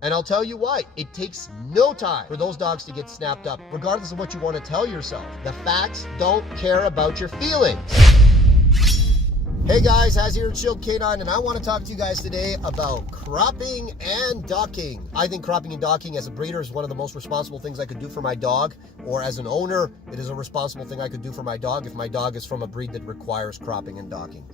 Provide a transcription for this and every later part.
And I'll tell you why. It takes no time for those dogs to get snapped up, regardless of what you want to tell yourself. The facts don't care about your feelings. Hey guys, Haz here at Shield K9, and I want to talk to you guys today about cropping and docking. I think cropping and docking as a breeder is one of the most responsible things I could do for my dog, or as an owner, it is a responsible thing I could do for my dog if my dog is from a breed that requires cropping and docking.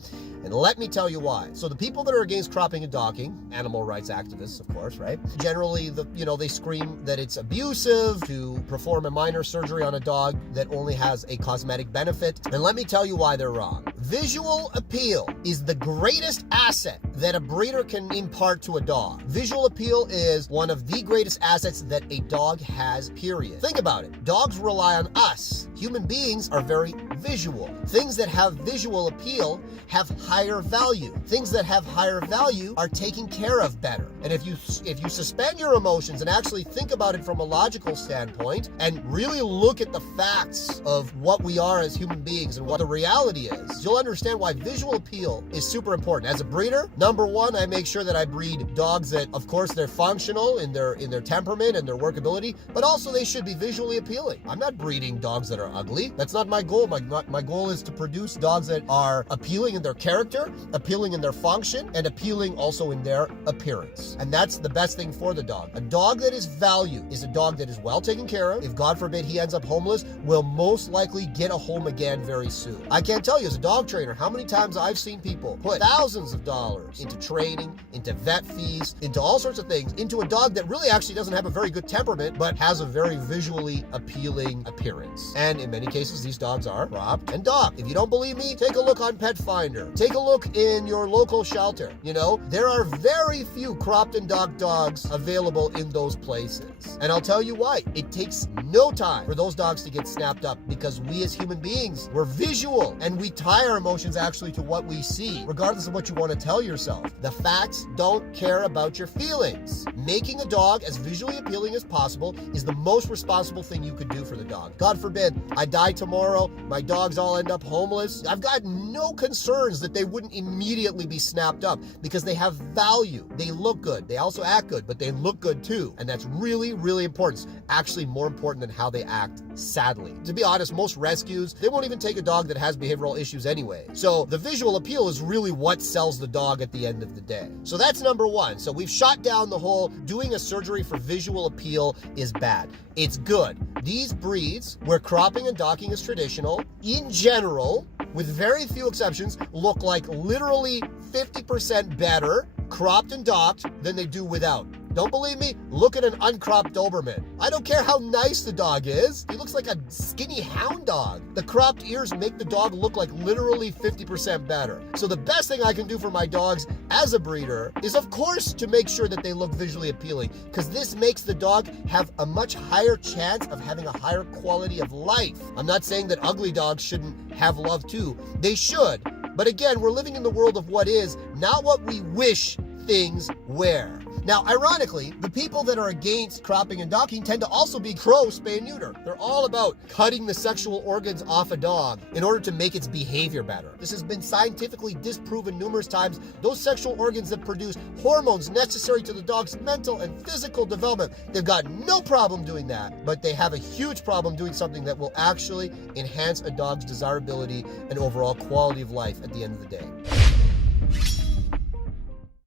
And let me tell you why. So the people that are against cropping and docking, animal rights activists, of course, right? Generally, they scream that it's abusive to perform a minor surgery on a dog that only has a cosmetic benefit. And let me tell you why they're wrong. Visual appeal is the greatest asset that a breeder can impart to a dog. Visual appeal is one of the greatest assets that a dog has, period. Think about it. Dogs rely on us. Human beings are very visual. Things that have visual appeal have higher value. Things that have higher value are taken care of better. And if you suspend your emotions and actually think about it from a logical standpoint and really look at the facts of what we are as human beings and what the reality is, you'll understand why visual appeal is super important. As a breeder, number one, I make sure that I breed dogs that, of course, they're functional in their temperament and their workability, but also they should be visually appealing. I'm not breeding dogs that are ugly. That's not my goal. My goal is to produce dogs that are appealing in their character, appealing in their function, and appealing also in their appearance. And that's the best thing for the dog. A dog that is valued is a dog that is well taken care of. If God forbid he ends up homeless, will most likely get a home again very soon. I can't tell you as a dog trainer how many times I've seen people put thousands of dollars into training, into vet fees, into all sorts of things, into a dog that really actually doesn't have a very good temperament, but has a very visually appealing appearance. And in many cases, these dogs are cropped and docked. If you don't believe me, take a look on Pet Finder. Take a look in your local shelter. There are very few cropped and docked dogs available in those places. And I'll tell you why. It takes no time for those dogs to get snapped up because we as human beings, we're visual and we tie our emotions actually to what we see, regardless of what you want to tell yourself. The facts don't care about your feelings. Making a dog as visually appealing as possible is the most responsible thing you could do for the dog. God forbid, I die tomorrow, my dogs all end up homeless. I've got no concerns that they wouldn't immediately be snapped up because they have value. They look good. They also act good, but they look good too. And that's really, really important. It's actually more important than how they act, sadly. To be honest, most rescues, they won't even take a dog that has behavioral issues anyway. So the visual appeal is really what sells the dog at the end of the day. So that's number one. So we've shot down the whole doing a surgery for visual appeal is bad. It's good. These breeds where cropping and docking is traditional, in general, with very few exceptions, look like literally 50% better cropped and docked than they do without. Don't believe me? Look at an uncropped Doberman. I don't care how nice the dog is. He looks like a skinny hound dog. The cropped ears make the dog look like literally 50% better. So the best thing I can do for my dogs as a breeder is, of course, to make sure that they look visually appealing, because this makes the dog have a much higher chance of having a higher quality of life. I'm not saying that ugly dogs shouldn't have love too. They should. But again, we're living in the world of what is, not what we wish things were. Now, ironically, the people that are against cropping and docking tend to also be pro spay and neuter. They're all about cutting the sexual organs off a dog in order to make its behavior better. This has been scientifically disproven numerous times. Those sexual organs that produce hormones necessary to the dog's mental and physical development, they've got no problem doing that, but they have a huge problem doing something that will actually enhance a dog's desirability and overall quality of life at the end of the day.